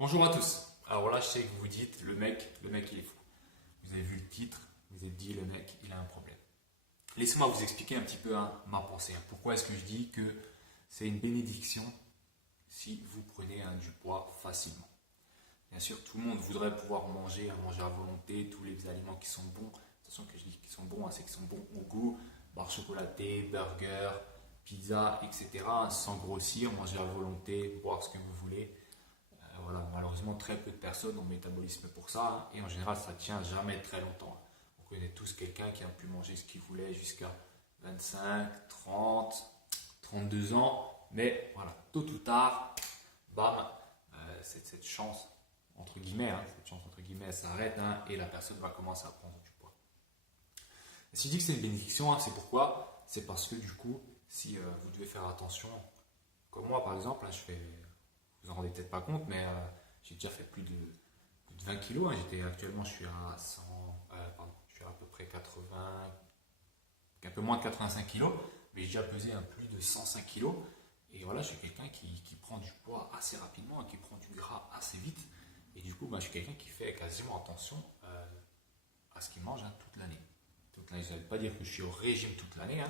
Bonjour à tous. Alors là, je sais que vous vous dites, le mec il est fou. Vous avez vu le titre, vous avez dit, le mec il a un problème. Laissez-moi vous expliquer un petit peu ma pensée. Pourquoi est-ce que je dis que c'est une bénédiction si vous prenez du poids facilement. Bien sûr, tout le monde voudrait pouvoir manger à volonté tous les aliments qui sont bons. Attention que je dis qu'ils sont bons, c'est qu'ils sont bons au goût. Barres chocolatées, burgers, pizza, etc. Sans grossir, manger à volonté, boire ce que vous voulez. Voilà, malheureusement, très peu de personnes ont le métabolisme pour ça, et en général, ça ne tient jamais très longtemps. On connaît tous quelqu'un qui a pu manger ce qu'il voulait jusqu'à 25, 30, 32 ans, mais voilà, tôt ou tard, bam, cette chance, entre guillemets, s'arrête, et la personne va commencer à prendre du poids. Et si je dis que c'est une bénédiction, c'est pourquoi? C'est parce que du coup, si vous devez faire attention, comme moi par exemple, vous en rendez peut-être pas compte, mais j'ai déjà fait plus de 20 kilos. Actuellement, je suis à 100, je suis à peu près 80, un peu moins de 85 kilos, mais j'ai déjà pesé plus de 105 kilos. Et voilà, je suis quelqu'un qui prend du poids assez rapidement, qui prend du gras assez vite. Et du coup, je suis quelqu'un qui fait quasiment attention à ce qu'il mange toute l'année. Ça ne veut pas dire que je suis au régime toute l'année,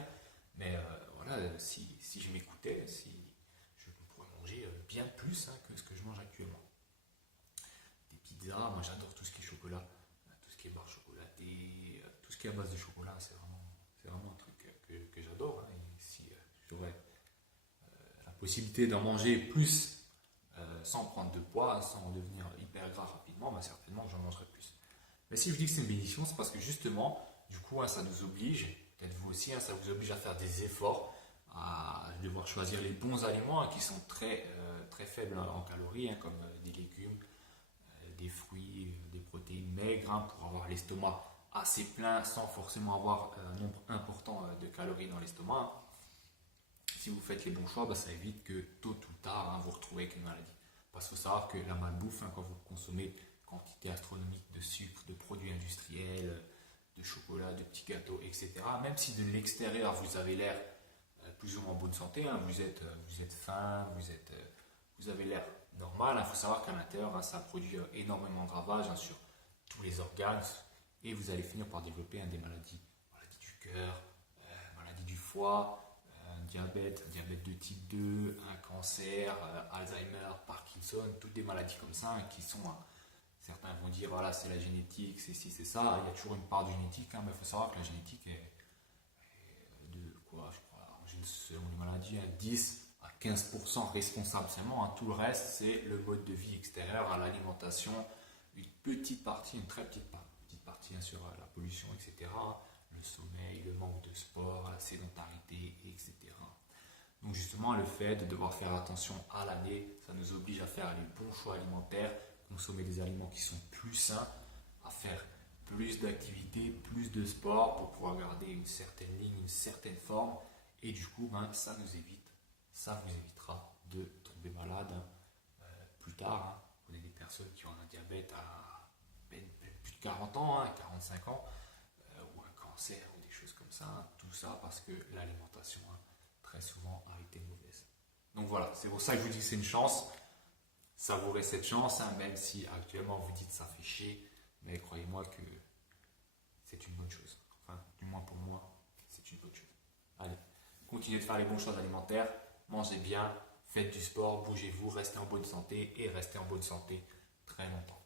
mais voilà, si je m'écoutais, si je pourrais manger bien plus que ce que je mange actuellement. Des pizzas, moi j'adore tout ce qui est chocolat, tout ce qui est barre chocolatée, tout ce qui est à base de chocolat, c'est vraiment un truc que j'adore. Et si j'aurais la possibilité d'en manger plus sans prendre de poids, sans devenir hyper gras rapidement, certainement que j'en mangerais plus. Mais si je dis que c'est une bénédiction, c'est parce que justement, du coup, ça nous oblige, peut-être vous aussi, ça vous oblige à faire des efforts, à devoir choisir les bons aliments qui sont très faibles en calories, comme des légumes, des fruits, des protéines maigres, pour avoir l'estomac assez plein sans forcément avoir un nombre important de calories dans l'estomac. Si vous faites les bons choix, ça évite que tôt ou tard vous vous retrouvez avec une maladie. Parce qu'il faut savoir que la malbouffe, quand vous consommez quantité astronomique de sucre, de produits industriels, de chocolat, de petits gâteaux, etc., même si de l'extérieur vous avez l'air plus ou moins en bonne santé, vous êtes faim, vous avez l'air normal, il faut savoir qu'à l'intérieur, ça produit énormément de ravages sur tous les organes, et vous allez finir par développer des maladies du cœur, maladies du foie, diabète de type 2, un cancer, Alzheimer, Parkinson, toutes des maladies comme ça qui sont, certains vont dire voilà, c'est la génétique, c'est ci, c'est ça. Il y a toujours une part de génétique, mais il faut savoir que la génétique est de quoi, je crois, selon les maladies, 10 à 15% responsable seulement. Tout le reste, c'est le mode de vie extérieur, à l'alimentation, une petite partie, une très petite partie sur la pollution, etc. Le sommeil, le manque de sport, la sédentarité, etc. Donc justement, le fait de devoir faire attention à l'année, ça nous oblige à faire les bons choix alimentaires, consommer des aliments qui sont plus sains, à faire plus d'activités, plus de sport pour pouvoir garder une certaine ligne, une certaine forme. Et du coup, ça vous évitera de tomber malade plus tard. On a des personnes qui ont un diabète à plus de 40 ans, 45 ans, ou un cancer ou des choses comme ça. Tout ça parce que l'alimentation, très souvent, a été mauvaise. Donc voilà, c'est pour ça que je vous dis que c'est une chance. Savourez cette chance, même si actuellement vous dites ça fait chier, mais croyez-moi que c'est une bonne chose. Enfin, du moins pour moi, c'est une bonne chose. Allez, continuez de faire les bons choix alimentaires, mangez bien, faites du sport, bougez-vous, restez en bonne santé et restez en bonne santé très longtemps.